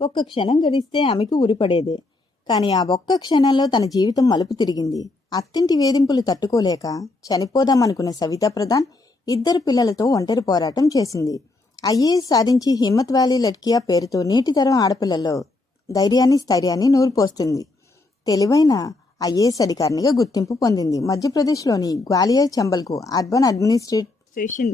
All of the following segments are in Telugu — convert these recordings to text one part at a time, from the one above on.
ఒక్క క్షణం గడిస్తే ఆమెకు ఉరిపడేదే. కానీ ఆ ఒక్క క్షణంలో తన జీవితం మలుపు తిరిగింది. అత్తింటి వేధింపులు తట్టుకోలేక చనిపోదామనుకున్న సవితా ప్రధాన్ 2 పిల్లలతో ఒంటరి పోరాటం చేసింది. ఐఏఎస్ సాధించి హిమ్మత్ వ్యాలీ లడ్కియా పేరుతో నేటితరం ఆడపిల్లల్లో ధైర్యాన్ని స్థైర్యాన్ని నూరిపోస్తుంది. తెలివైన ఐఏఎస్ అధికారినిగా గుర్తింపు పొందింది. మధ్యప్రదేశ్లోని గ్వాలియర్ చంబల్కు అర్బన్ అడ్మినిస్ట్రేషన్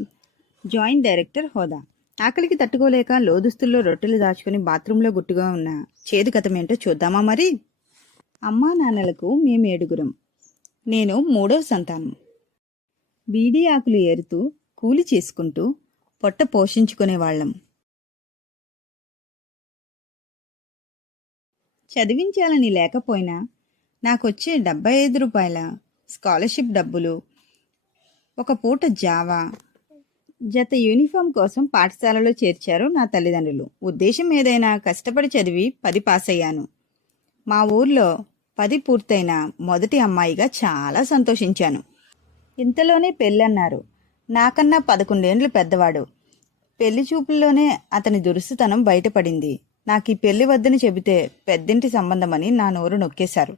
జాయింట్ డైరెక్టర్ హోదా. ఆకలికి తట్టుకోలేక లోదుస్తుల్లో రొట్టెలు దాచుకుని బాత్రూంలో గుట్టుగా ఉన్న చేదు కథమేంటో చూద్దామా మరి. అమ్మా నాన్నలకు మేము 7. నేను 3వ సంతానం. బీడీ ఆకులు ఏరుతూ కూలి చేసుకుంటూ పొట్ట పోషించుకునేవాళ్లం. చదివించాలని లేకపోయినా నాకొచ్చే 75 రూపాయల స్కాలర్షిప్ డబ్బులు, ఒక పూట జావా, జత యూనిఫామ్ కోసం పాఠశాలలో చేర్చారు నా తల్లిదండ్రులు. ఉద్దేశం ఏదైనా కష్టపడి చదివి 10 పాస్ అయ్యాను. మా ఊర్లో 10 పూర్తయిన మొదటి అమ్మాయిగా చాలా సంతోషించాను. ఇంతలోనే పెళ్ళన్నారు. నాకన్నా 11 ఏండ్లు పెద్దవాడు. పెళ్లి చూపుల్లోనే అతని దురుసుతనం బయటపడింది. నాకు ఈ పెళ్లి వద్దని చెబితే పెద్దింటి సంబంధమని నా నోరు నొక్కేశారు.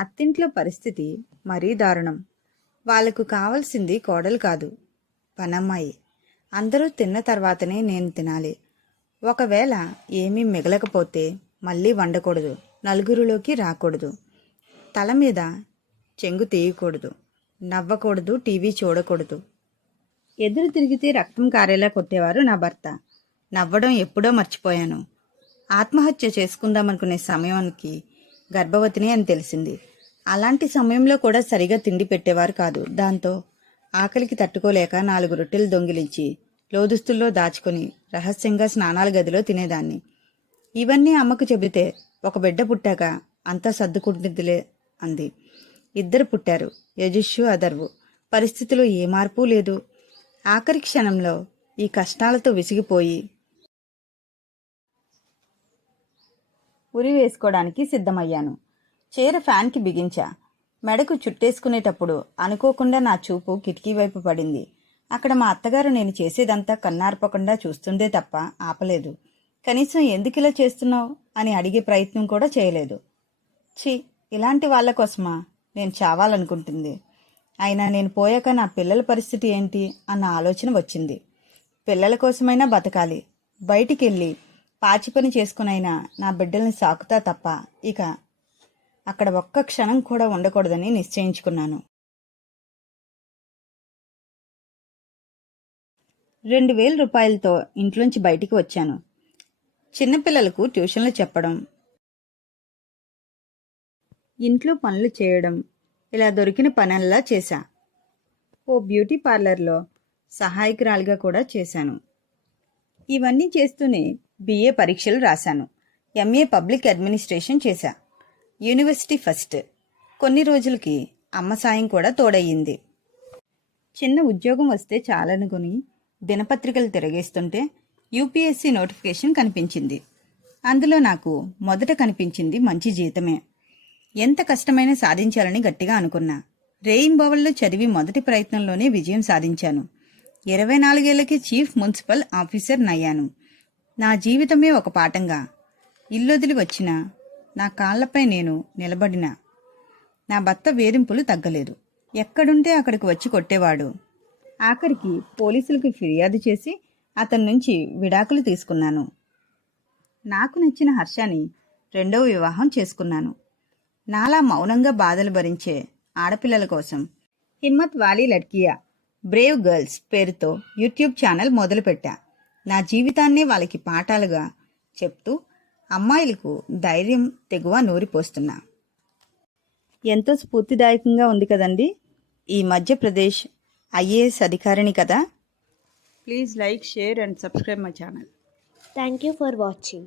అత్తింట్లో పరిస్థితి మరీ దారుణం. వాళ్లకు కావలసింది కోడలు కాదు, పనమ్మాయి. అందరూ తిన్న తర్వాతనే నేను తినాలి. ఒకవేళ ఏమీ మిగలకపోతే మళ్ళీ వండకూడదు, నలుగురిలోకి రాకూడదు, తల మీద చెంగు తీయకూడదు, నవ్వకూడదు, టీవీ చూడకూడదు. ఎదురు తిరిగితే రక్తం కారేలా కొట్టేవారు నా భర్త. నవ్వడం ఎప్పుడో మర్చిపోయాను. ఆత్మహత్య చేసుకుందామనుకునే సమయానికి గర్భవతిని అని తెలిసింది. అలాంటి సమయంలో కూడా సరిగా తిండి పెట్టేవారు కాదు. దాంతో ఆకలికి తట్టుకోలేక 4 రొట్టెలు దొంగిలించి లోదుస్తుల్లో దాచుకుని రహస్యంగా స్నానాల గదిలో తినేదాన్ని. ఇవన్నీ అమ్మకు చెబితే ఒక బిడ్డ పుట్టాక అంతా సర్దుకుంటుందిలే అంది. 2 పుట్టారు, యజుషు అదర్వు. పరిస్థితిలో ఏ మార్పు లేదు. ఆఖరి క్షణంలో ఈ కష్టాలతో విసిగిపోయి ఉరి వేసుకోవడానికి సిద్ధమయ్యాను. చీర ఫ్యాన్కి బిగించా. మెడకు చుట్టేసుకునేటప్పుడు అనుకోకుండా నా చూపు కిటికీ వైపు పడింది. అక్కడ మా అత్తగారు నేను చేసేదంతా కన్నార్పకుండా చూస్తుందే తప్ప ఆపలేదు. కనీసం ఎందుకిలా చేస్తున్నావు అని అడిగే ప్రయత్నం కూడా చేయలేదు. ఛీ, ఇలాంటి వాళ్ళ కోసమా నేను చావాలనుకుంటుంది. అయినా నేను పోయాక నా పిల్లల పరిస్థితి ఏంటి అన్న ఆలోచన వచ్చింది. పిల్లల కోసమైనా బతకాలి. బయటికెళ్ళి పాచి పని చేసుకునైనా నా బిడ్డల్ని సాకుతా తప్ప ఇక అక్కడ ఒక్క క్షణం కూడా ఉండకూడదని నిశ్చయించుకున్నాను. 2000 రూపాయలతో ఇంట్లోంచి బయటికి వచ్చాను. చిన్నపిల్లలకు ట్యూషన్లు చెప్పడం, ఇంట్లో పనులు చేయడం, ఇలా దొరికిన పనల్లా చేశా. ఓ బ్యూటీ పార్లర్లో సహాయకురాలిగా కూడా చేశాను. ఇవన్నీ చేస్తూనే BA పరీక్షలు రాశాను. MA పబ్లిక్ అడ్మినిస్ట్రేషన్ చేశా. University first. కొన్ని రోజులకి అమ్మ సాయం కూడా తోడయ్యింది. చిన్న ఉద్యోగం వస్తే చాలనుకుని దినపత్రికలు తిరగేస్తుంటే UPSC నోటిఫికేషన్ కనిపించింది. అందులో నాకు మొదట కనిపించింది మంచి జీతమే. ఎంత కష్టమైనా సాధించాలని గట్టిగా అనుకున్నా. రేయింబవళ్ళు చదివి మొదటి ప్రయత్నంలోనే విజయం సాధించాను. 24 ఏళ్లకి చీఫ్ మున్సిపల్ ఆఫీసర్ నయ్యాను. నా జీవితమే ఒక పాఠంగా. ఇల్లొదిలి వచ్చినా నా కాళ్లపై నేను నిలబడినా నా భర్త వేధింపులు తగ్గలేదు. ఎక్కడుంటే అక్కడికి వచ్చి కొట్టేవాడు. ఆఖరికి పోలీసులకు ఫిర్యాదు చేసి అతని నుంచి విడాకులు తీసుకున్నాను. నాకు నచ్చిన హర్షాని 2వ వివాహం చేసుకున్నాను. నాలా మౌనంగా బాధలు భరించే ఆడపిల్లల కోసం హిమ్మత్ వాలీ లడ్కియా బ్రేవ్ గర్ల్స్ పేరుతో యూట్యూబ్ ఛానల్ మొదలుపెట్టా. నా జీవితాన్నే వాళ్ళకి పాఠాలుగా చెప్తూ అమ్మాయిలకు ధైర్యం తెగువ నూరిపోస్తున్నా. ఎంతో స్ఫూర్తిదాయకంగా ఉంది కదండి ఈ మధ్యప్రదేశ్ IAS అధికారిని కదా. Please like, share and subscribe my channel. Thank you for watching.